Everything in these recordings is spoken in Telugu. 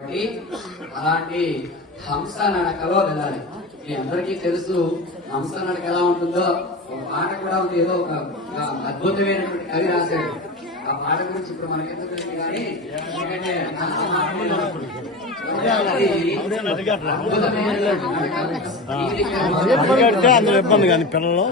అలాంటి హంస నడకలో వెళ్ళాలి. మీ అందరికీ తెలుసు హంస నడక ఎలా ఉంటుందో. ఒక పాట కూడా ఉంది, ఏదో ఒక అద్భుతమైనటువంటి కవి రాశాడు. ఆ పాట గురించి ఇప్పుడు మనకెందుకు తెలియదు కానీ ఎందుకంటే అందులో ఇబ్బంది కానీ పిల్లలు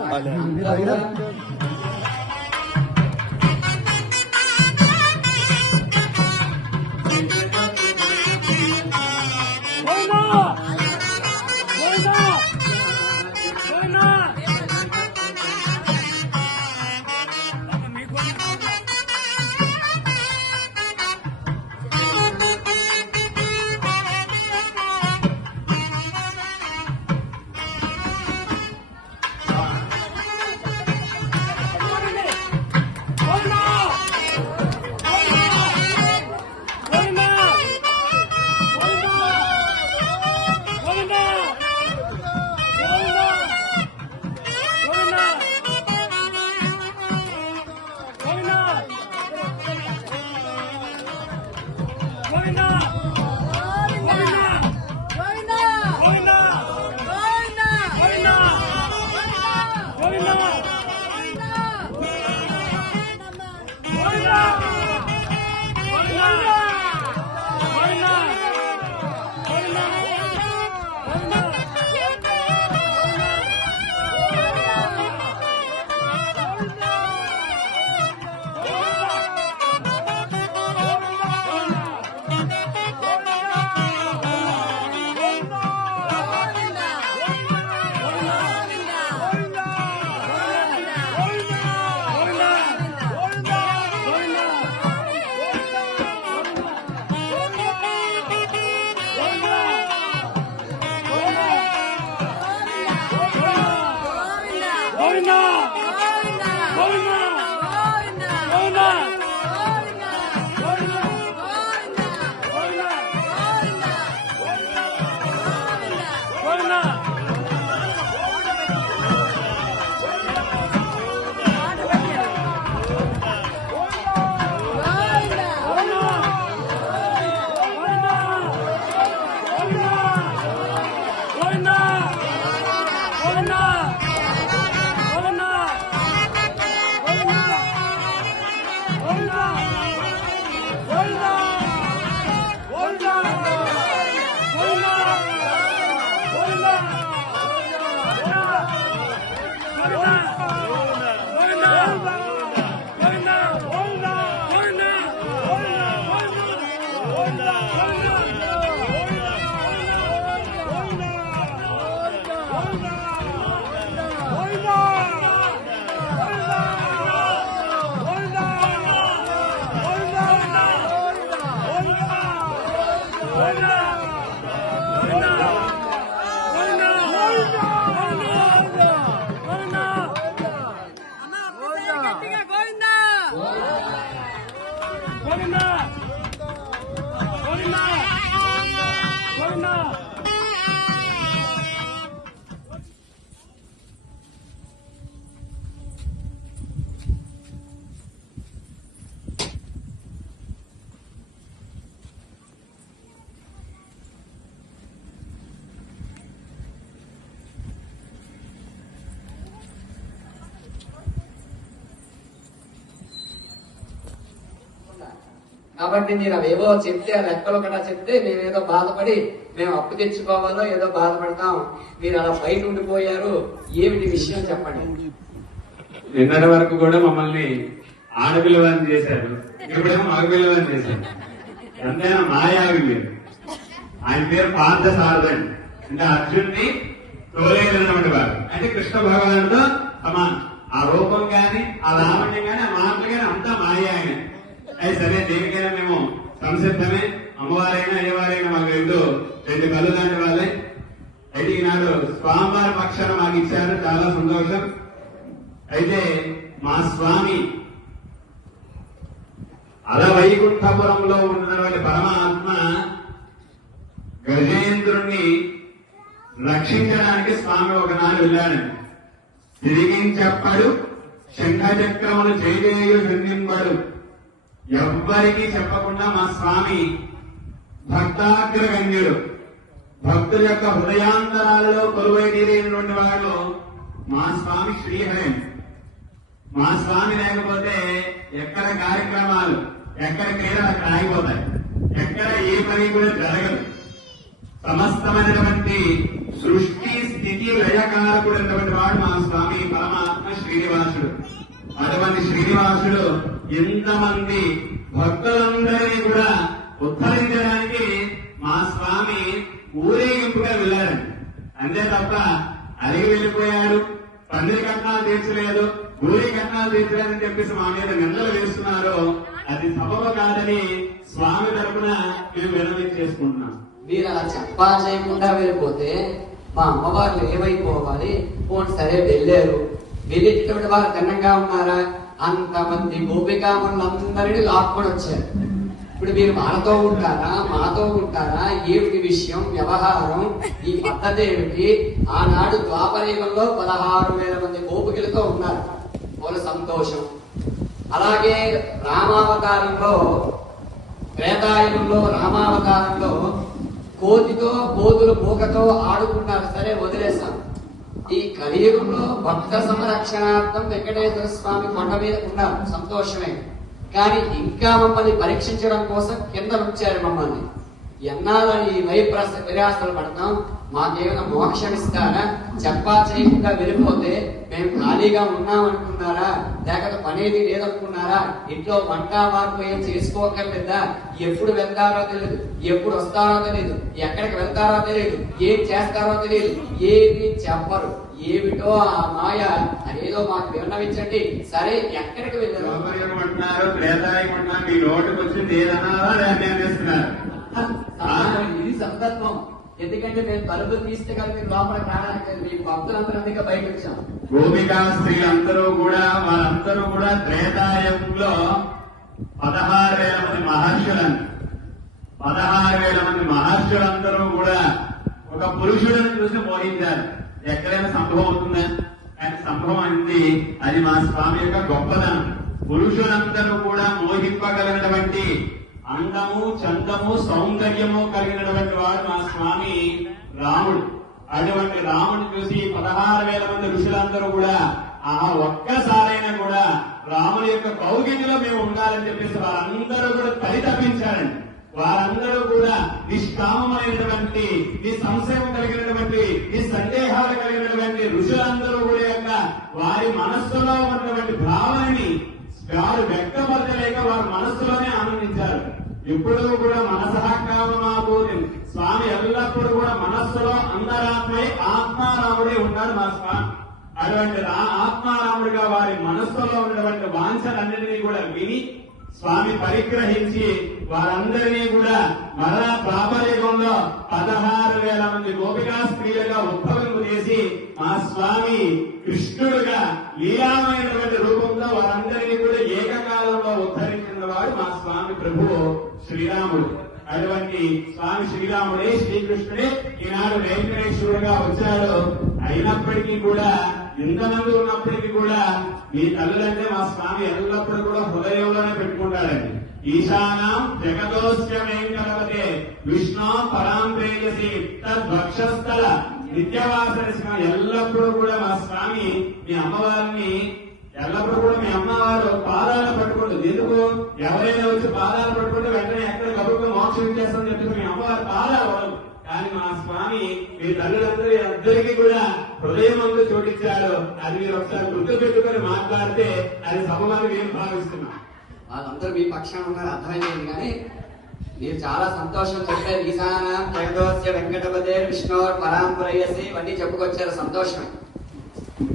కాబట్టి మీరు అవేవో చెప్తే ఆ లెక్కలు కూడా చెప్తే మేమేదో బాధపడి మేము అప్పు తెచ్చుకోవాలో ఏదో బాధపడతాం. మీరు అలా బయట ఉండిపోయారు. ఏమిటి విషయం చెప్పండి. నిన్నటి వరకు కూడా మమ్మల్ని ఆడపిల్లవారిని చేశారు, ఇప్పుడేమో మగపిల్లవారిని చేశారు. ఎంతైనా మాయావి మీరు. ఆయన పేరు పార్థ సారథండి, అంటే అర్జున్ని తోలేనటువంటి వారు, అంటే కృష్ణ భగవానుడితో సమానం. ఆ రూపం గాని, ఆ లావణ్యం గాని, ఆ మాటలు గాని అంతా మాయ ఆయన. అయితే సరే, దేనికైనా మేము సంసిద్ధమే. అమ్మవారైనా అయ్యవారైనా మాకు రెండు కళ్ళు దాని వాళ్ళే. అయితే ఈనాడు స్వామివారి పక్షాన మాకు ఇచ్చారు, చాలా సంతోషం. అయితే మా స్వామి అలవైకుంఠపురంలో ఉన్నటువంటి పరమాత్మ గజేంద్రుణ్ణి రక్షించడానికి స్వామి ఒకనాడు వెళ్ళాడు. తిరిగించెప్పడు శంఖచక్రములు చేజేయు సంధింపడు. ఎవ్వరికీ చెప్పకుండా మా స్వామి భక్తాగ్రగణ్యుడు, భక్తుల యొక్క హృదయాంతరాలలో కొలువై తీరైనటువంటి వాడు మా స్వామి శ్రీహరి. మా స్వామి లేకపోతే ఎక్కడ కార్యక్రమాలు, ఎక్కడ క్రీడలు అక్కడ ఆగిపోతాయి, ఎక్కడ ఏ పని కూడా జరగదు. సమస్తమైనటువంటి సృష్టి స్థితి లయకారకుడైనటువంటి వాడు మా స్వామి పరమాత్మ శ్రీనివాసుడు. అటువంటి శ్రీనివాసుడు ఎంతమంది భక్తులందరినీ కూడా ఉద్ధరించడానికి మా స్వామి ఊరేగింపుగా వెళ్ళారండి. అంతే తప్ప అడిగి వెళ్ళిపోయాడు, పందిరి కట్నాలు తీర్చలేదు, ఊరి కట్నాలు తీర్చలేదని చెప్పేసి మా మీద నిందలు వేస్తున్నారు. అది సబబు కాదని స్వామి తరపున మేము విన్నవించి చేసుకుంటున్నాం. మీరు అలా చెప్పా చేయకుండా వెళ్ళిపోతే మా అమ్మవార్లు ఏమైపోవాలి? పోనీ సరే వెళ్ళారు, వెళ్ళేటటువంటి వారు తిన్నంగా ఉన్నారా? అంతమంది గోపికాములందరినీ లాక్కొని వచ్చారు. ఇప్పుడు మీరు వాళ్ళతో ఉంటారా, మాతో ఉంటారా? ఏమిటి విషయం, వ్యవహారం, ఈ పద్ధతి ఏమిటి? ఆనాడు ద్వాపరయుగంలో 16,000 మంది గోపికలతో ఉన్నారు, వాళ్ళ సంతోషం. అలాగే రామావతారంలో, త్రేతాయుగంలో రామావతారంలో కోతితో కోతులు మూకతో ఆడుకున్నారు, సరే వదిలేశాం. ఈ కలియుగంలో భక్త సంరక్షణార్థం వెంకటేశ్వర స్వామి కొండ మీద ఉన్నారు, సంతోషమే. కానీ ఇంకా మమ్మల్ని పరీక్షించడం కోసం కింద ఉంచారు మమ్మల్ని. ఎన్నాళ్ళని ఈ విరాసలు పడతాం? మాకేమైనా మోక్షం ఇస్తారా? చెప్పా చేయకుండా వెళ్ళిపోతే మేము ఖాళీగా ఉన్నామనుకున్నారా? లేకపోతే పనేది లేదనుకున్నారా? ఇంట్లో వంట మార్పు ఏం చేసుకోకర్లేదా? ఎప్పుడు వెళ్తారో తెలియదు, ఎప్పుడు వస్తారో తెలియదు, ఎక్కడికి వెళ్తారో తెలియదు, ఏం చేస్తారో తెలియదు, ఏమి చెప్పరు. ఏమిటో ఆ మాయ, అదేదో మాకు విన్నవించండి. సరే ఎక్కడికి వెళ్ళారు? మీ నోటుకు వచ్చింది ఏదన్నా ఇది సందర్భం. ఎందుకంటే మేము తలుపు తీస్తే కానీ మీరు లోపల రావడానికి మీ భక్తులందరూ బయట వచ్చాం. గోపికా స్త్రీలందరూ కూడా, వారందరూ కూడా త్రేతాయుగంలో 16,000 మంది మహర్షులను, 16,000 మంది మహర్షులందరూ కూడా ఒక పురుషుడిని చూసి మోహించారు. ఎక్కడైనా సంభవం అవుతుందా? కానీ సంభవం అయింది. అది మా స్వామి యొక్క గొప్పదనం. పురుషులందరూ కూడా మోహింపగలిగినటువంటి అందము, చందము, సౌందర్యము కలిగినటువంటి వాడు మా స్వామి రాముడు. అటువంటి రాముడు చూసి 16,000 మంది ఋషులందరూ కూడా ఆ ఒక్కసారైనా కూడా రాముడి యొక్క కౌగిలిలో మేము ఉండాలని చెప్పేసి వారందరూ కూడా పరితపించారండి. వారందరూ కూడా నిష్కామమైనటువంటి, సంశయం కలిగినటువంటి, సందేహాలు కలిగినటువంటి ఋషులందరూ కూడా యొక్క వారి మనస్సులో ఉన్నటువంటి భావనని వారు వ్యక్తపరచలేక వారు మనస్సులోనే ఆనందించారు. ఎప్పుడూ కూడా మనసహకామమాబోధం. స్వామి ఎల్లప్పుడూ కూడా మనస్సులో అందరాత్మై ఆత్మారాముడే ఉన్నాడు మా స్వామి. అటువంటి ఆత్మారాముడిగా వారి మనస్సులో ఉన్నటువంటి వాంఛలన్నింటినీ కూడా విని స్వామి పరిగ్రహించి వారందరినీ కూడా మరలా ద్వాపరయుగంలో 16,000 మంది గోపికా స్త్రీలుగా ఉద్భవింపు చేసి మా స్వామి కృష్ణుడుగా లీలామైనటువంటి రూపంలో వారందరినీ కూడా ఏకకాలంలో ఉద్ధరించిన వాడు మా స్వామి ప్రభువు శ్రీరాముడు. అటువంటి స్వామి శ్రీరాముడే, శ్రీకృష్ణుడే ఈనాడు వెంకటేశ్వరుడుగా వచ్చాడు. అయినప్పటికీ కూడా, ఇంతమంది ఉన్నప్పటికీ కూడా మీ తల్లులంటే మా స్వామి ఎల్లప్పుడూ కూడా హృదయంలోనే పెట్టుకుంటాడండి. ఈశానాం జగదోస్య వెంకటపతే విష్ణు పరాం తేజసి తద్వక్షస్థల నిత్యవాసన. ఎల్లప్పుడూ కూడా మా స్వామి మీ అమ్మవారిని ఎల్లప్పుడూ కూడా మీ అమ్మవారు పాదాలు పట్టుకుంటుంది. ఎందుకు? ఎవరైనా వచ్చి పాదాలు పట్టుకుంటే వెంటనే ఎక్కడ గబుగా మోక్షం ఇచ్చేస్తామని చెప్పి మీ అమ్మవారి పాదాలు అవ్వదు. కానీ మా స్వామి మీ తల్లులందరికీ కూడా హృదయం అందు చోటిచ్చాడు. అది మీరు ఒకసారి గుర్తు పెట్టుకుని మాట్లాడితే అది సభమని నేను భావిస్తున్నాను. వాళ్ళందరూ మీ పక్షాన ఉన్నారు, అర్థమైంది. కానీ మీరు చాలా సంతోషం చెప్పారు. ఈశానాం జగదోస్య వెంకటపదే విష్ణు పరాంపరయసి ఇవన్నీ చెప్పుకొచ్చారు, సంతోషమే.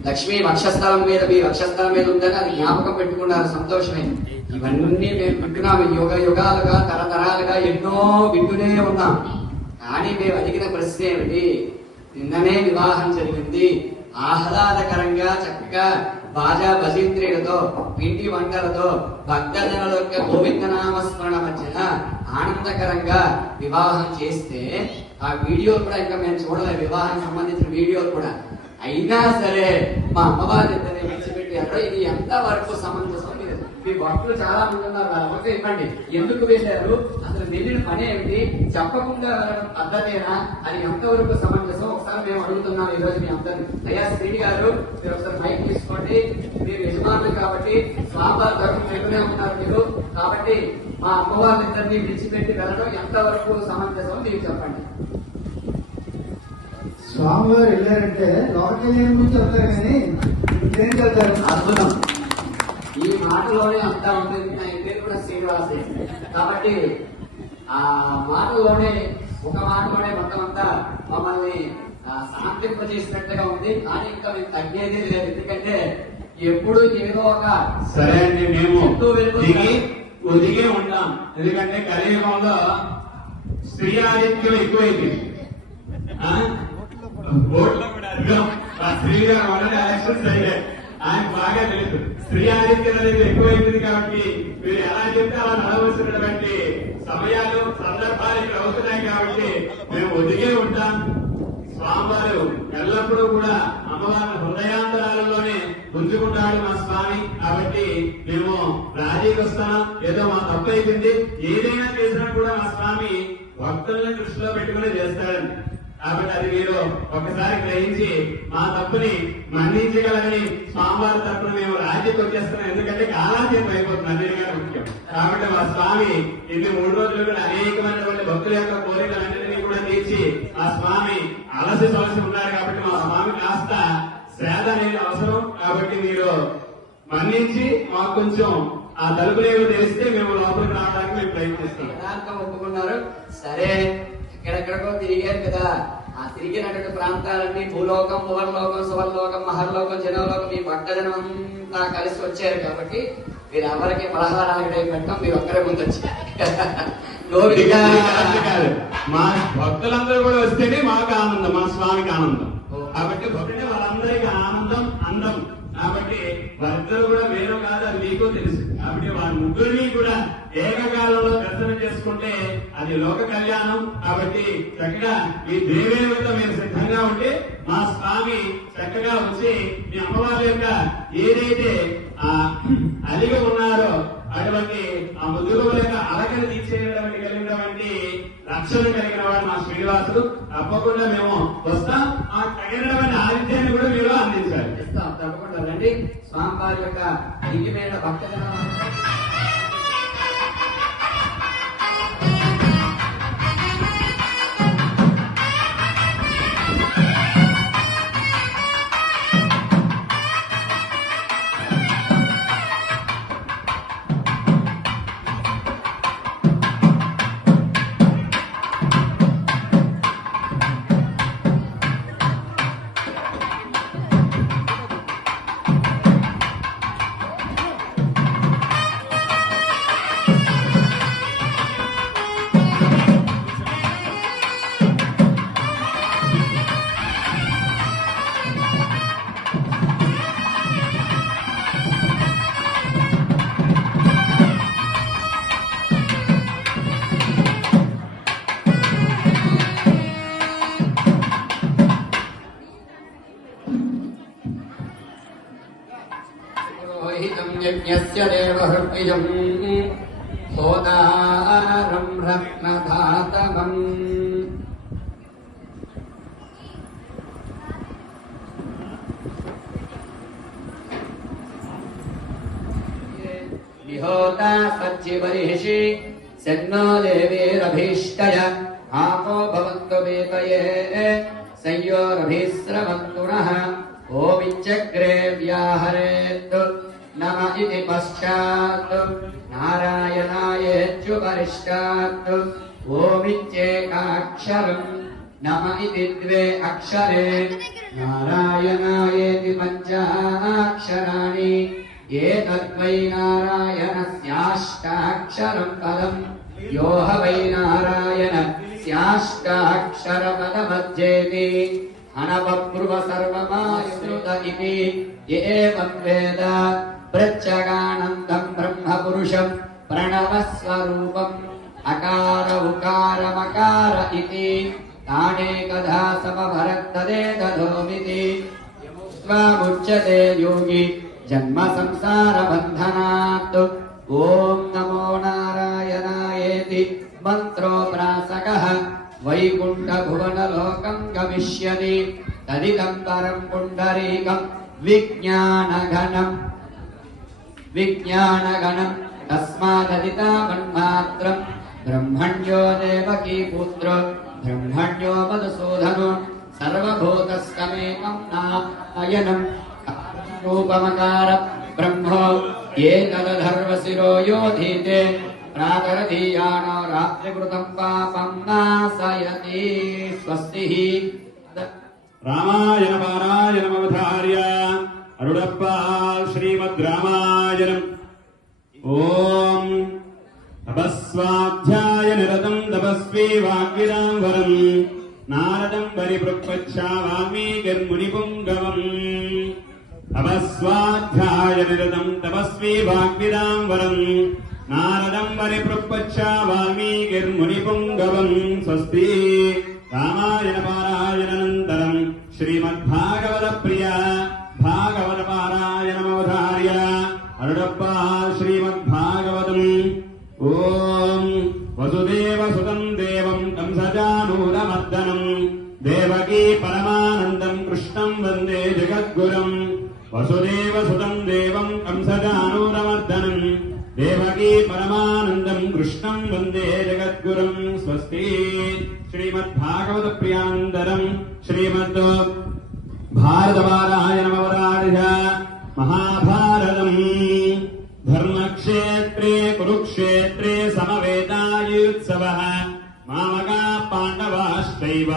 లక్ష్మి వక్షస్థలం మీద, మీ వక్షస్థలం మీద ఉందని అది జ్ఞాపకం పెట్టుకున్నారు, సంతోషమే. ఇవన్నీ మేము వింటున్నాము, యుగాలుగా తరతరాలుగా ఎన్నో వింటూనే ఉన్నాం. కానీ మేము అడిగిన ప్రశ్న ఏమిటి? నిన్ననే వివాహం జరిగింది, ఆహ్లాదకరంగా చక్కగా బాజా భజీంద్రియులతో, పిండి వంటలతో, భక్తజనుల యొక్క గోవిందనామస్మరణ మధ్యన ఆనందకరంగా వివాహం చేస్తే ఆ వీడియోలు కూడా ఇంకా మేము చూడలేదు, వివాహానికి సంబంధించిన వీడియోలు కూడా. అయినా సరే మా అమ్మవారి ఇద్దరిని విడిచిపెట్టారు. ఇది ఎంత వరకు సమంజసం? మీ భక్తులు చాలా మంది ఉన్నారు, వాళ్ళకి ఇవ్వండి. ఎందుకు వెళ్ళారు, అసలు వెళ్ళిన పని ఏమిటి, చెప్పకుండా వెళ్ళడం పద్ధతేనా అని ఎంతవరకు సమంజసం ఒకసారి మేము అడుగుతున్నాం ఈ రోజు మీ అందరినీ. అయ్యా శ్రీని గారు, మీరు ఒకసారి మైక్ తీసుకోండి. మీరు యజమానులు కాబట్టి స్వామివారి ధర్మం ఎక్కడే ఉన్నారు మీరు, కాబట్టి మా అమ్మవారిద్దరిని విడిచిపెట్టి వెళ్ళడం ఎంతవరకు సమంజసం మీరు చెప్పండి. స్వామివారు వెళ్ళారంటే లోకల్యం నుంచి వెళ్తారు కానీ ఇంకేం వెళ్తారు. అద్భుతం. ఈ మాటలోనే అంతా ఉంటుంది. నా పేరు కూడా శ్రీనివాసే కాబట్టి ఆ మాటలోనే ఒక మాటలోనే మొత్తం అంతా మమ్మల్ని శాంతింపజేసినట్టుగా ఉంది. కానీ ఇంకా మేము తగ్గేది లేదు, ఎందుకంటే ఎప్పుడు ఏదో ఒక సరే అండి, మేము వెళ్తూ ఒదిగే ఉంటాం. ఎందుకంటే కలియుగంలో స్త్రీ ఆధిక్యం ఎక్కువైపోయింది. ఓట్లో కూడా అర్థం స్త్రీ గారు మొదటి ఎలక్షన్స్ అయ్యాయి, ఆయన బాగా తెలుసు. స్త్రీ ఆధిక్యత అనేది ఎక్కువైంది కాబట్టి మీరు ఎలా చెప్తే అలా నడవలసినటువంటి సమయాలు సందర్భాలు ఇక్కడ అవుతున్నాయి కాబట్టి మేము ఒదిగే ఉంటాం. స్వామివారు ఎల్లప్పుడూ కూడా అమ్మవారి హృదయాంతరాలలోనే ఉంచుకుంటాడు మా స్వామి. కాబట్టి మేము రాజీకి వస్తాం, ఏదో మా తప్పు అయిపోయింది, ఏదైనా చేసినా కూడా మా స్వామి భక్తుల్ని దృష్టిలో పెట్టుకుని చేస్తాడండి. కాబట్టి అది మీరు ఒకసారి గ్రహించి మా తప్పుని మన్నించగలని స్వామివారి తరపున మేము రాజీకి వచ్చేస్తున్నాం. ఎందుకంటే కాలాతీతం అయిపోతుంది, అన్నిటికంటే ముఖ్యం. కాబట్టి మా స్వామి ఇన్ని 3 రోజులు కూడా అనేకమైనటువంటి భక్తుల యొక్క కోరికలన్నింటినీ కూడా తీర్చి ఆ స్వామి అలసి సొలసి ఉన్నారు. కాబట్టి మా స్వామి కాస్త శ్రాద్ధ అనేది అవసరం. కాబట్టి మీరు మన్నించి మాకు కొంచెం ఆ తలుపులేవి తెలిస్తే మేము లోపలికి రావడానికి మేము ప్రయత్నిస్తాం. యథార్థం ఒప్పుకున్నారు. సరే, ఎక్కడెక్కడికో తిరిగారు కదా, ఆ తిరిగినటువంటి ప్రాంతాలన్నీ భూలోకం, భువర్లోకం, సువర్లోకం, మహర్లోకం, జనలోకం, మీ భక్తజనం అంతా కలిసి వచ్చారు. కాబట్టి మీరు ఎవరికి పలహారాలు పెట్టాం, మీరు ఒక్కరే ముందు వచ్చారు. కాదు, మా భక్తులందరూ కూడా వస్తేనే మాకు ఆనందం, మా స్వామికి ఆనందం. కాబట్టి భక్తుడే వాళ్ళందరికీ ఆనందం, అందం. కాబట్టి వారిద్దరు కూడా వేరు కాదు, అది మీకు తెలుసు. కాబట్టి వారి ముగ్గురిని కూడా ఏకకాలంలో దర్శనం చేసుకుంటే అది లోక కళ్యాణం. కాబట్టి చక్కగా ఈ దేవేరులతో మీరు సిద్ధంగా ఉంటే మా స్వామి చక్కగా వచ్చి మీ అమ్మవారి యొక్క ఏదైతే అలిగి ఉన్నారో అటువంటి ఆ ముద్దుగుల యొక్క అలకలు తీర్చేటువంటి కలిగినటువంటి రక్షణ కలిగిన వాడు మా శ్రీనివాసుడు. తప్పకుండా మేము వస్తాం. ఆ తగినటువంటి ఆతిథ్యాన్ని కూడా మీరు అందించాలి. ఇస్తాం, తప్పకుండా రండి. స్వామివారి యొక్క దివ్యమైన భక్తజనం యజ్ఞస్య దేవహృద్విజం సోదారం రత్నధాతమం. విహోతా సచ్చిబర్హిషి సన్నో దేవేరభీష్టయ ఆపో భవంతు వేతయే సంయోరభిస్రవంతు నః. ఓమిచ్చగ్రే వ్యాహరేత్ నమ ఇతి పశ్చాత్ నారాయణాయేత్యుపరిష్టాత్. ఓమిచ్చేకాక్షరం నమ ఇతి 2 అక్షరే నారాయణాయేతి 5 ఏతద్వై నారాయణస్యాష్టాక్షరం పదం యోహ వై నారాయణస్యాష్టాక్షర పదమధ్యేతి అనవబ్రువ సర్వమాయుత ఇతి ఏవం వేద ప్రత్యగానందం బ్రహ్మ పురుషం ప్రణవస్వరూపం అకార ఉకార మకార ఇతి తానేకదా సమభరత్తదే దధోమితి. స్వాముచ్యతే యోగి जन्म संसार बंधनात् ओम नमो नारायणायेति मंत्रोपरासकः वैकुंठ भुवन लोकं गमिष्यति तदिदं परं पुंडरीकं विज्ञानगणं तस्माददिता मन्मात्रं ब्रह्मण्यो देवकी पुत्र ब्रह्मण्यो मधुसूदनो सर्वभूतस्कमेकं नारायणं रूपमकार ब्रह्मो एकदधर्वशिरो योधीते प्रातरधीयानो रात्रिकृतं पापं नाशयति स्वस्तिः रामायण पारायणमवधार्य अरुडप्पा श्रीमद् रामायणम् ओम तपस्वाध्याय निरतं तपस्वी वाग्विदाम्बरम् नारदं परिपृच्छा वाल्मीकिर्मुनिपुङ्गवम् तपस्वाध्याय निरतं तपस्वी वाग्विदाम्बरम् नारदं परिपृच्छा वाल्मीकिर्मुनिपुङ्गवम् स्वस्ति रामायण पारायणानन्तरं श्रीमद्भागवत प्रिय भागवत पारायणमवधार्य अरुडप्पा श्रीमद्भागवतम् ओम वसुदेव सुतं देवं कंसजानूरमर्दनं देवकी परमानन्दं कृष्णं वन्दे जगद्गुरुं वसुदेव सुतं देवं कंसजानूरमर्दनं देवकी परमानन्दं कृष्णं वन्दे जगद्गुरुं स्वस्ति श्रीमद्भागवत प्रियानन्दरं श्रीमद् भारतपारायणमवधार्य महाभारतम् धर्मक्षेत्रे कुरुक्षेत्रे समवेतायुत्सवः मामका पाण्डवाश्चैव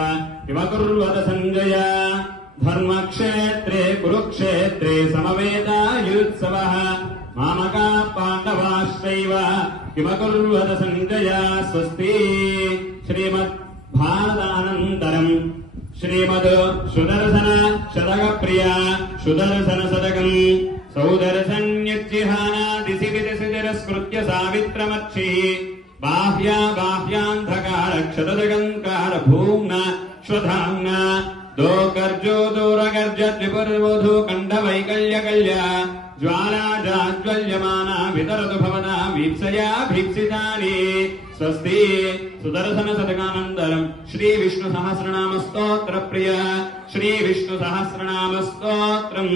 इव कुर्वत सञ्जय धर्मक्षेत्रे कुरुक्षेत्रे समवेतायुत्सवः मामका पाण्डवाश्चैव इव कुर्वत सञ्जय स्वस्ति श्रीमद् भारतानन्तरम् श्रीमद् सुदर्शन शतकप्रिय सुदर्शन शतकम् सौदर्शन्यज्जिहानादिशिविदशिरस्कृत्य सावित्रमक्षी बाह्या बाह्यान्धकार क्षतजगङ्कार भूम्ना श्वधाम्ना दोकर्जो दोरगर्ज त्रिपुरवधू कण्ठवैकल्यकल्या ज्वाला जाज्वल्यमाना वितरतु भवना वीप्सया भीप्सितानि स्वस्ति सुदर्शन शतकानन्तरं श्री विष्णु सहस्रनाम स्तोत्र प्रिय श्री विष्णु सहस्रनाम स्तोत्रम्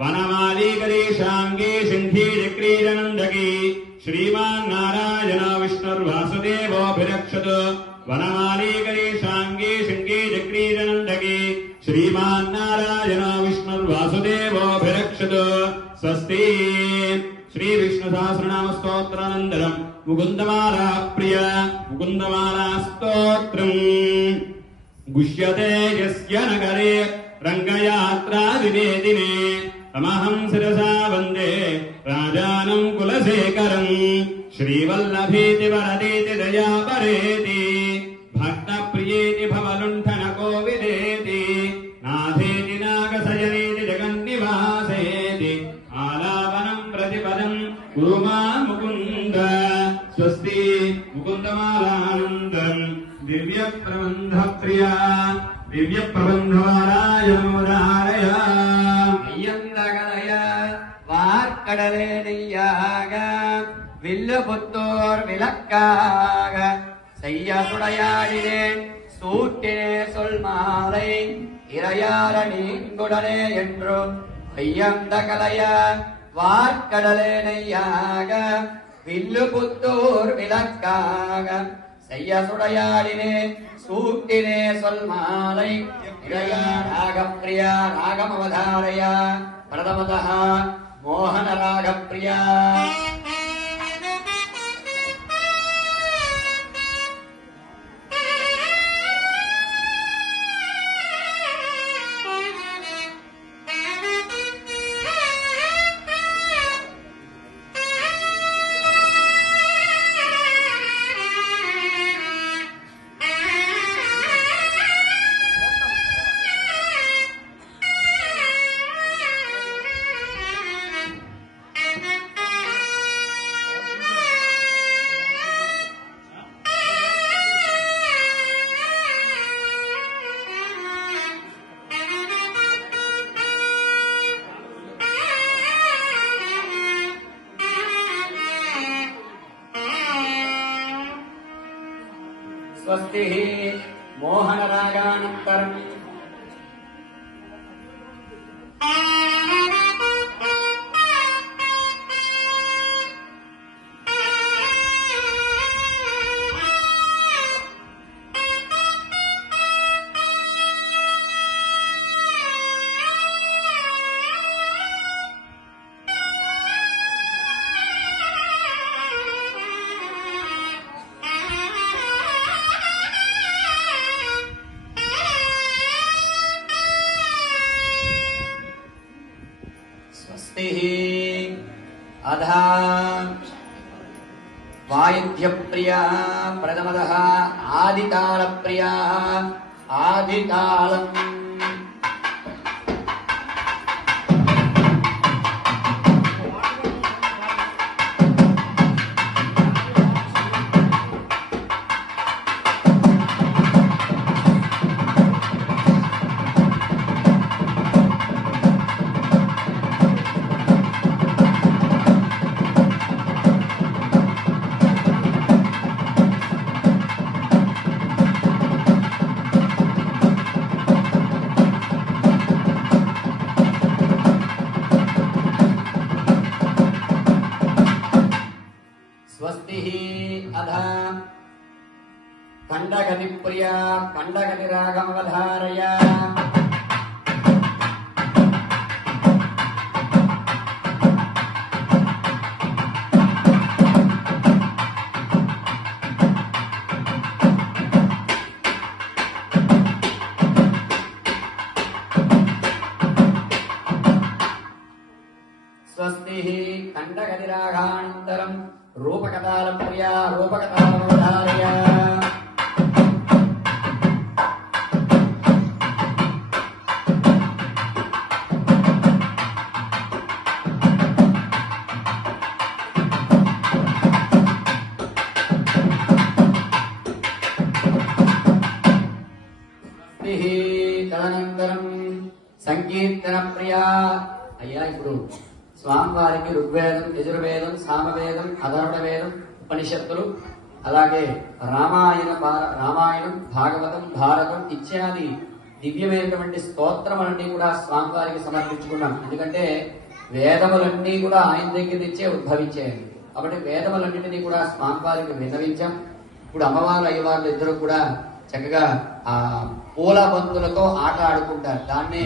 वनमाली गरीशांगे सिंधी चक्रीरनंदकी श्रीमान नारायण विष्णुर्वासुदेवोभिरक्षत वनमाली गरीशांगे सिंही चक्रीरनंदकी श्रीमान नारायण विष्णुर्वासुदेवोभिरक्षत स्वस्ति श्री विष्णु सहस्रनाम स्तोत्रानन्तरं मुकुन्दमाला प्रिय मुकुन्दमाला स्तोत्रम् गुष्यते यस्य नगरे रंगयात्रादिने दिने तमहं शिरसा वन्दे राजानं कुलशेखरम् श्रीवल्लभेति वरदेति दयापरेति भक्तप्रियेति भवलुण्ठन कोविदेति नाथेति नागशयनेति जगन्निवासेति आलापनं प्रतिपदं कुरु मां मुकुन्द स्वस्ति मुकुन्दमालानन्दं दिव्यप्रबन्धप्रिया दिव्यप्रबन्धवारायणमुरारय ஐயந்தகலைய வார்க்கடலே நெய்யாக வில்லு புத்தோர் விளக்காக செய்ய சுடையாடினேன் சூட்டினே சொல் மாலை இறையார நீங்குடனே என்று ஐயந்தகலைய வார்க்கடலே நெய்யாக வில்லு புத்தோர் விளக்காக செய்ய சுடையாடினேன் सूटिने सोल्मालै रागप्रिया रागमवधारय प्रथमतः मोहन रागप्रिया స్వస్తి మోహన రాగానంతరం अधा वायुद्यप्रिया प्रथमतः आदितालप्रिया आदितालम् खंडगति प्रिया खंडगति रागमवधारय स्वस्ति खंडगति रागानन्तरं रूपकताल प्रिया रूपकतालमवधारय తదనంతరం సంకీర్తన ప్రియా అయ్యా ఇప్పుడు స్వామివారికి ఋగ్వేదం యజుర్వేదం సామవేదం అధర్వణ వేదం ఉపనిషత్తులు అలాగే రామాయణం భాగవతం భారతం ఇత్యాది దివ్యమైనటువంటి స్తోత్రములన్నీ కూడా స్వామివారికి సమర్పించుకున్నాం. ఎందుకంటే వేదములన్నీ కూడా ఆయన దగ్గర నుంచే ఉద్భవించాయి కాబట్టి వేదములన్నింటినీ కూడా స్వామివారికి విన్నవించాం. ఇప్పుడు అమ్మవారు అయ్యవార్లు ఇద్దరు కూడా చక్కగా ఆ పూల బంతులతో ఆట ఆడుకుంటారు. దాన్నే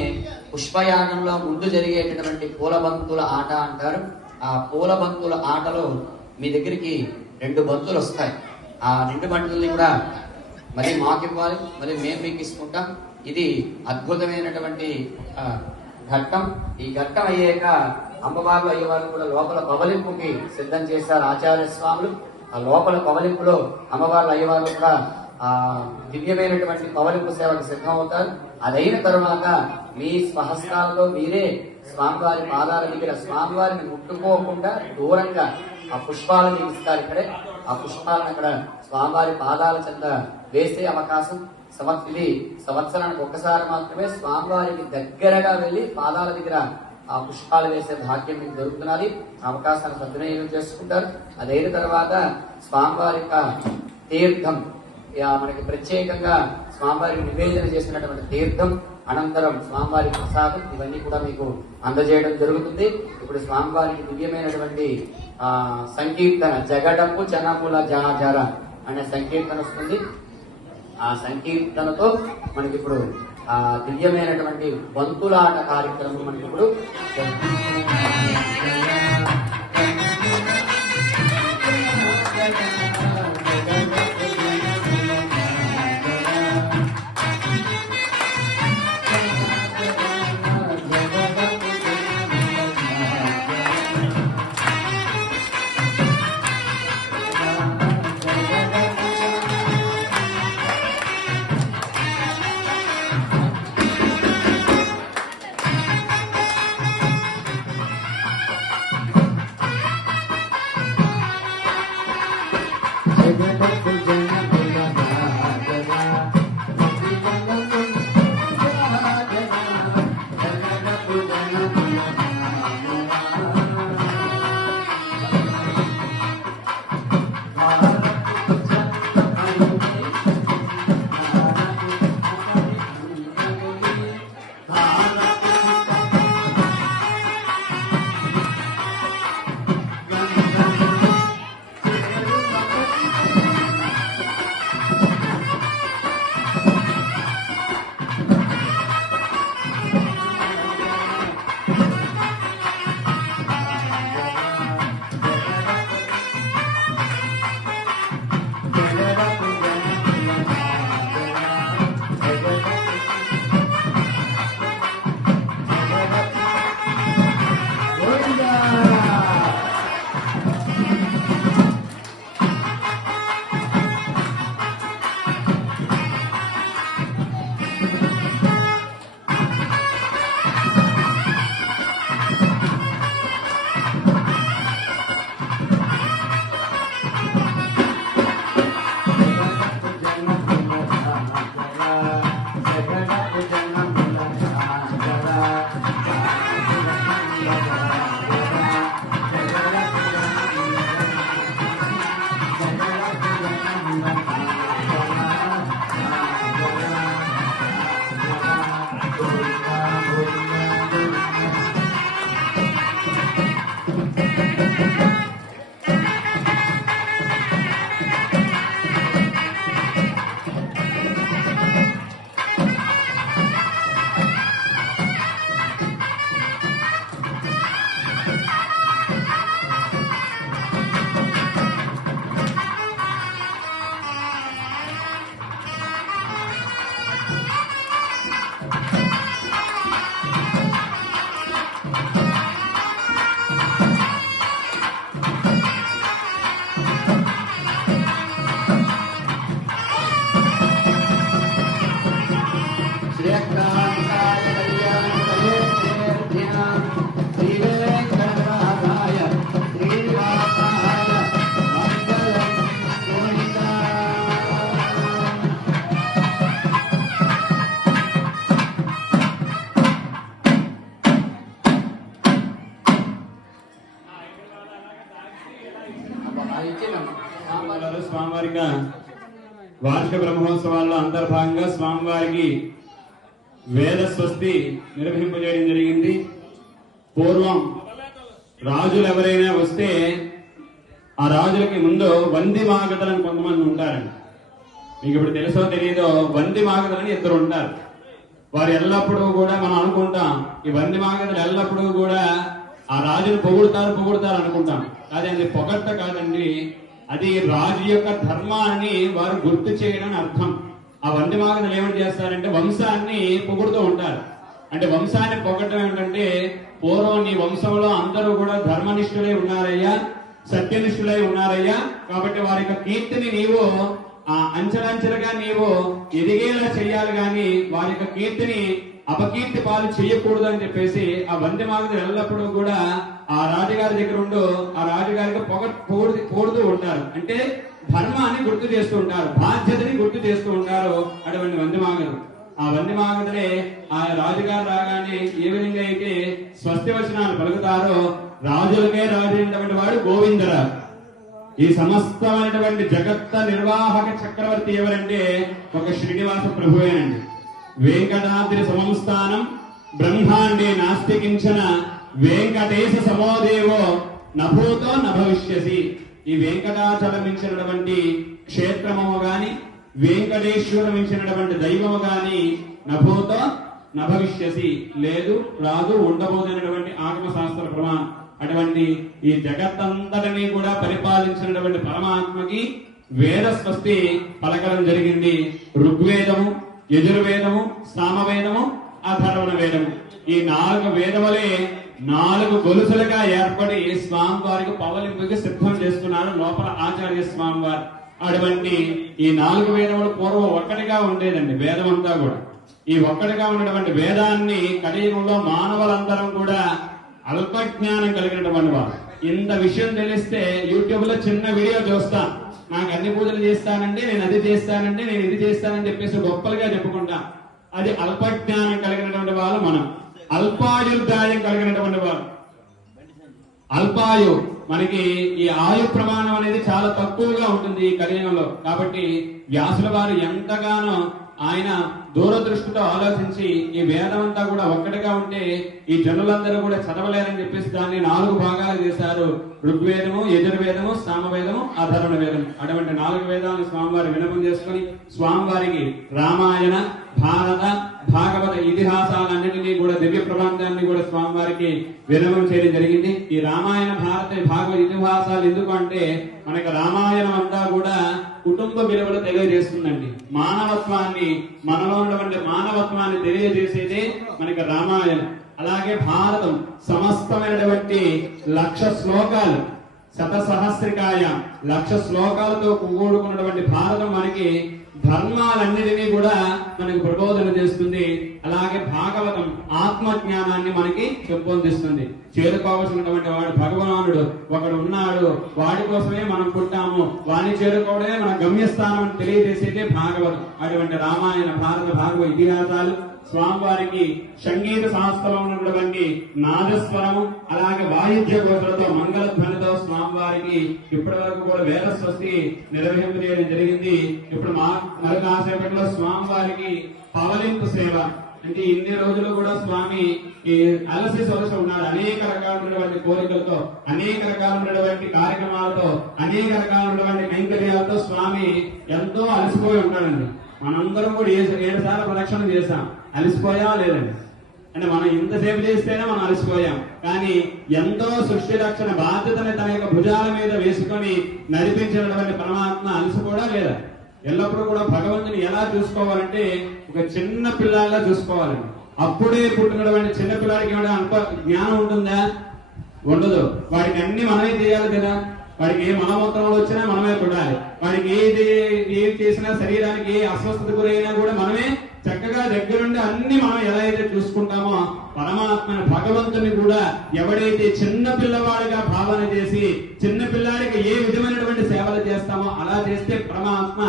పుష్పయాగంలో ముందు జరిగేటటువంటి పూల బంతుల ఆట అంటారు. ఆ పూల బంతుల ఆటలో మీ దగ్గరికి 2 బంతులు వస్తాయి. ఆ 2 బంతుల్ని కూడా మరి మాకు ఇవ్వాలి, మరి మేము మీకు ఇసుకుంటాం. ఇది అద్భుతమైనటువంటి ఘట్టం. ఈ ఘట్టం అయ్యాక అమ్మవారు అయ్యవారు కూడా లోపల పవలింపుకి సిద్ధం చేశారు ఆచార్య స్వాములు. ఆ లోపల పవలింపులో అమ్మవారు అయ్యవారు కూడా ఆ దివ్యమైనటువంటి పవలింపు సేవకు సిద్ధం అవుతారు. అదైన తరువాత మీ స్వహస్తాలతో మీరే స్వామివారి పాదాల దగ్గర స్వామివారిని ముట్టుకోకుండా దూరంగా ఆ పుష్పాలను ఇస్తారు. ఇక్కడే ఆ పుష్పాలను అక్కడ స్వామివారి పాదాల చెంత వేసే అవకాశం ఇది సంవత్సరానికి ఒక్కసారి మాత్రమే స్వామివారికి దగ్గరగా వెళ్లి పాదాల దగ్గర ఆ పుష్పాలు వేసే భాగ్యం మీకు దొరుకుతున్నది. అవకాశాన్ని సద్వినియోగం చేసుకుంటారు. అదైన తర్వాత స్వామివారి తీర్థం మనకి ప్రత్యేకంగా స్వామివారికి నివేదన చేసినటువంటి తీర్థం అనంతరం స్వామివారి ప్రసాదం ఇవన్నీ కూడా మీకు అందజేయడం జరుగుతుంది. ఇప్పుడు స్వామివారికి దివ్యమైనటువంటి సంకీర్తన జగడపు జనముల జాజర అనే సంకీర్తన వస్తుంది. ఆ సంకీర్తనతో మనకి ఇప్పుడు ఆ దివ్యమైనటువంటి బంతులాట కార్యక్రమం మనకి ఇప్పుడు స్వామివారిగా వార్షిక బ్రహ్మోత్సవాల్లో అంతర్భాగంగా స్వామివారికి వేద స్వస్తి నిర్వహింపజేయడం జరిగింది. పూర్వం రాజులు ఎవరైనా వస్తే ఆ రాజులకి ముందు వంది మాగతలని కొంతమంది ఉంటారండి. మీకు ఇప్పుడు తెలుసో తెలియదో వంది మాగతలని ఇద్దరు ఉంటారు. వారు ఎల్లప్పుడూ కూడా మనం అనుకుంటాం ఈ వంది మాగతలు ఎల్లప్పుడూ కూడా ఆ రాజును పొగుడుతారు అనుకుంటాం. కానీ అది పొగట్ట కాదండి, అది రాజు యొక్క ధర్మాన్ని వారు గుర్తు చేయడం అర్థం. ఆ వంది మాగతలు ఏమిటి చేస్తారంటే వంశాన్ని పొగుడుతూ ఉంటారు. అంటే వంశాన్ని పొగట్టడం ఏమిటంటే పూర్వం నీ వంశంలో అందరూ కూడా ధర్మనిష్ఠులై ఉన్నారయ్యా, సత్యనిష్ఠులై ఉన్నారయ్యా, కాబట్టి వారి యొక్క కీర్తిని నీవు అంచెలంచెలుగా నీవు ఎదిగేలా చేయాలి, గాని వారి యొక్క కీర్తిని అపకీర్తి పాలు చేయకూడదు అని చెప్పేసి ఆ వంది మాగతలు ఎల్లప్పుడూ కూడా ఆ రాజుగారి దగ్గర ఉంటూ ఆ రాజుగారికి పొగుడుతూ ఉంటారు. అంటే ధర్మాన్ని గుర్తు చేస్తూ ఉంటారు, బాధ్యతని గుర్తు చేస్తూ ఉంటారు అటువంటి వంది మాగతలు. ఆ వంది మాగతలే ఆ రాజుగారు రాగానే ఏ విధంగా అయితే స్వస్తి వచనాలు పలుకుతారో రాజులకే రాజు అయినటువంటి వాడు గోవిందరాజు. ఈ సమస్తమైనటువంటి జగత్త నిర్వాహక చక్రవర్తి ఎవరంటే ఒక శ్రీనివాస ప్రభువేనండి. వెంకటాద్రి సమస్థానం బ్రహ్మాండే నాస్తికించిన వెంకటేశ సమోదేవో నభూతో నభవిష్యసి. ఈ వెంకటాచలం మించినటువంటి క్షేత్రము గాని వెంకటేశ్వరం మించినటువంటి దైవము గాని నభూతో నభవిష్యసి, లేదు రాదు ఉండబోదైనటువంటి ఆగమ శాస్త్ర ప్రమాణం. అటువంటి ఈ జగత్తంతటినీ కూడా పరిపాలించినటువంటి పరమాత్మకి వేద స్వస్తి పలకడం జరిగింది. ఋగ్వేదము, యజుర్వేదము, సామవేదము, అథర్వణ వేదము, ఈ 4 వేదములే 4 గొలుసులుగా ఏర్పడి స్వామివారికి పవలింపుకి సిద్ధం చేస్తున్నారు లోపల ఆచార్య స్వామివారు. అటువంటి ఈ 4 వేదములు పూర్వం ఒక్కటిగా ఉండేదండి వేదం అంతా కూడా. ఈ ఒక్కటిగా ఉన్నటువంటి వేదాన్ని కలియుగంలో మానవులందరం కూడా అల్పజ్ఞానం కలిగినటువంటి వారు. ఇంత విషయం తెలిస్తే యూట్యూబ్ లో చిన్న వీడియో చూస్తాం, నాకు అన్ని పూజలు చేస్తానంటే నేను అది చేస్తానంటే నేను ఇది చేస్తానని చెప్పేసి గొప్పలుగా చెప్పుకుంటాం. అది అల్పజ్ఞానం కలిగినటువంటి వాళ్ళు. మనం అల్పాయుర్దాయం కలిగినటువంటి వారు. అల్పాయు మనకి ఈ ఆయు ప్రమాణం అనేది చాలా తక్కువగా ఉంటుంది ఈ కలియుగంలో. కాబట్టి వ్యాసుల వారు ఎంతగానో ఆయన దూరదృష్టితో ఆలోచించి ఈ వేదం అంతా కూడా ఒక్కటిగా ఉంటే ఈ జనులందరూ కూడా చదవలేరని చెప్పేసి దాన్ని 4 భాగాలు చేశారు. ఋగ్వేదము, యజుర్వేదము, సామవేదము, అథర్వణ వేదము. అటువంటి 4 వేదాలను స్వామివారి వినపం చేసుకుని స్వామివారికి రామాయణ, భారత, భాగవత ఇతిహాసాలన్నింటినీ కూడా దివ్య ప్రబంధాన్ని కూడా స్వామివారికి వినపం చేయడం జరిగింది. ఈ రామాయణ, భారత, భాగవత ఇతిహాసాలు ఎందుకు అంటే మనకి రామాయణం అంతా కూడా కుటుంబ విలువలు తెలియజేస్తుందండి. మానవత్వాన్ని, మనలో ఉన్నటువంటి మానవత్వాన్ని తెలియజేసేదే మనకి రామాయణం. అలాగే భారతం సమస్తమైనటువంటి 1,00,000 శ్లోకాలు, శతసహస్రికాయ 1,00,000 శ్లోకాలతో కూడుకున్నటువంటి భారతం మనకి ధర్మాలన్నిటినీ కూడా మనకి ప్రబోధన చేస్తుంది. అలాగే భాగవతం ఆత్మజ్ఞానాన్ని మనకి పెంపొందిస్తుంది. చేరుకోవాల్సినటువంటి వాడు భగవానుడు ఒకడు ఉన్నాడు, వాడి కోసమే మనం పుట్టాము, వాడిని చేరుకోవడమే మన గమ్యస్థానం తెలియజేసేదే భాగవతం. అటువంటి రామాయణ, భారత, భాగవత ఇతిహాసాలు స్వామివారికి సంగీత శాస్త్రంలో ఉన్నటువంటి నాదస్వరము అలాగే వాయిద్య గోత్రతో మంగళధ్వనితో స్వామివారికి ఇప్పటి వరకు కూడా వేద స్వస్తి నిర్వహింపజేయడం జరిగింది. ఇప్పుడు మరి కాసేపట్లో స్వామివారికి పవలింపు సేవ అంటే ఇన్ని రోజులు కూడా స్వామి ఈ అలసి సొలసి ఉన్నాడు. అనేక రకాలైనటువంటి కోరికలతో, అనేక రకాలైనటువంటి కార్యక్రమాలతో, అనేక రకాలైనటువంటి కైంకర్యాలతో స్వామి ఎంతో అలసిపోయి ఉంటాడండి. మనందరం కూడా 7 సార్లు ప్రదక్షిణ చేశాం, అలసిపోయాం లేదండి. అంటే మనం ఇంతసేపు చేస్తేనే మనం అలసిపోయాం. కానీ ఎంతో సృష్టి రక్షణ బాధ్యతని తన యొక్క భుజాల మీద వేసుకొని నడిపించినటువంటి పరమాత్మ అలసిపోవడం లేదా. ఎల్లప్పుడూ కూడా భగవంతుని ఎలా చూసుకోవాలంటే ఒక చిన్న పిల్లల్లా చూసుకోవాలండి. అప్పుడే పుట్టినటువంటి చిన్న పిల్లాడికి ఏమైనా అంత జ్ఞానం ఉంటుందా? ఉండదు. వాడికి అన్ని మనమే చేయాలి కదా. వాడికి ఏ మలమూత్రంలో వచ్చినా మనమే చూడాలి. వాడికి ఏది చేసినా శరీరానికి ఏ అస్వస్థత గురైనా కూడా మనమే చక్కగా దగ్గరుండి అన్ని పరమాత్మని భగవంతుని కూడా ఎవడైతే చిన్న పిల్లవాడిగా భావన చేసి చిన్న పిల్లాడికి ఏ విధమైనటువంటి సేవలు చేస్తామో అలా చేస్తే పరమాత్మ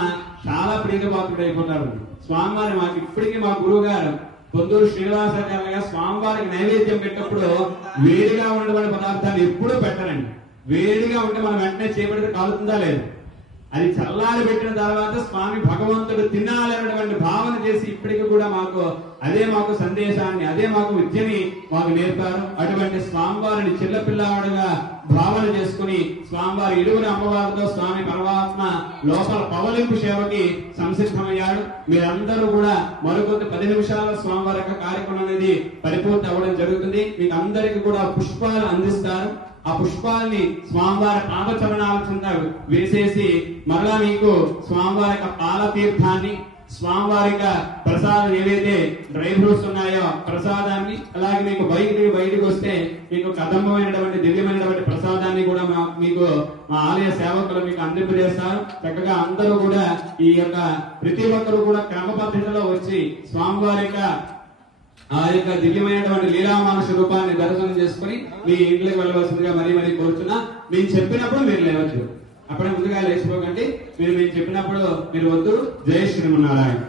చాలా ప్రీతిపాత్రుడు అయిపోతాడు. స్వామివారి మాకు ఇప్పటికీ మా గురువు గారు పొందూరు శ్రీనివాసాచార్య గారు స్వామివారికి నైవేద్యం పెట్టినప్పుడు వేడిగా ఉన్నటువంటి పదార్థాలు ఎప్పుడూ పెట్టరండి. వేడిగా ఉంటే మనం వెంటనే చేపడితే కాలుతుందా లేదు, అది చల్లారి పెట్టిన తర్వాత స్వామి భగవంతుడు తినాలనేటువంటి భావన చేసి ఇప్పటికి కూడా మాకు సందేశాన్ని, అదే మాకు విద్యని మాకు నేర్పారు. అటువంటి స్వామివారిని చిన్నపిల్లవాడుగా భావన చేసుకుని స్వామివారి ఇరువురి అమ్మవారితో స్వామి పరమాత్మ లోపల పవలింపు సేవకి సంసిద్ధమయ్యాడు. మీరందరూ కూడా మరికొద్ది 10 నిమిషాల స్వామివారి యొక్క కార్యక్రమం అనేది పరిపూర్తి అవ్వడం జరుగుతుంది. మీకు అందరికి కూడా పుష్పాలు అందిస్తారు. ఆ పుష్పాలని స్వామివారి పాదచరణాల కింద వేసేసి మరలా మీకు స్వామివారి యొక్క పాల తీర్థాన్ని, స్వామివారి యొక్క ప్రసాదం ఏవైతే డ్రై ఫ్రూట్స్ ఉన్నాయో ప్రసాదాన్ని, అలాగే మీకు బయటికి వస్తే మీకు కదంబమైనటువంటి దివ్యమైనటువంటి ప్రసాదాన్ని కూడా మీకు మా ఆలయ సేవకులు మీకు అందింపజేస్తారు. చక్కగా అందరూ కూడా ఈ యొక్క ప్రతి ఒక్కరు కూడా క్రమ పద్ధతిలో వచ్చి స్వామివారి యొక్క ఆ యొక్క దివ్యమైనటువంటి లీలామానుష రూపాన్ని దర్శనం చేసుకుని మీ ఇంట్లోకి వెళ్ళవలసిందిగా మరీ కోరుతున్నా. మేము చెప్పినప్పుడు మీరు లేవచ్చు, అప్పుడే ముందుగా లేచిపోకండి. మేము చెప్పినప్పుడు మీరు వద్దు. జై శ్రీమన్నారాయణ.